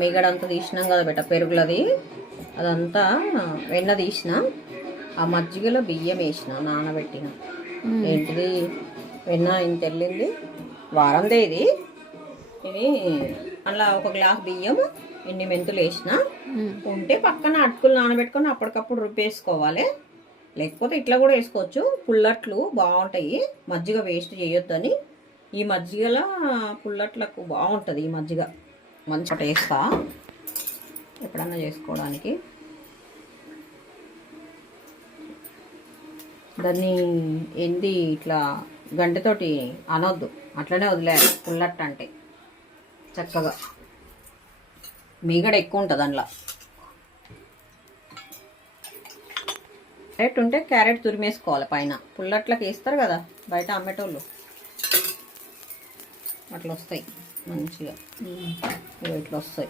మీగడంతా తీసినాం కదా బెట్ట పెరుగులది అదంతా వెన్న తీసిన ఆ మజ్జిగలో బియ్యం వేసిన నానబెట్టిన ఏంటిది వెన్న ఇంత వెళ్ళింది వారందే ఇది అలా ఒక గ్లాస్ బియ్యం ఎన్ని మెంతులు వేసిన ఉంటే పక్కన అటుకులు నానబెట్టుకొని అప్పటికప్పుడు రుబ్బేసుకోవాలి. లేకపోతే ఇట్లా కూడా వేసుకోవచ్చు. పుల్లట్లు బాగుంటాయి. మజ్జిగ వేస్ట్ చేయొద్దని ఈ మజ్జిగలో పుల్లట్లకు బాగుంటుంది. ఈ మజ్జిగ మంచిగా టేస్టా ఎప్పుడన్నా చేసుకోవడానికి. దాన్ని ఏంది ఇట్లా గంటతోటి అనొద్దు, అట్లనే వదిలేయాలి. పుల్లట్టు అంటే చక్కగా మీగడ ఎక్కువ ఉంటుంది అందులో. క్యారెట్ ఉంటే క్యారెట్ తురిమేసుకోవాలి పైన. పుల్లట్లకి వేస్తారు కదా బయట అమ్మేటోళ్ళు, అట్లా వస్తాయి మంచిగా. ఇట్లా వస్తాయి.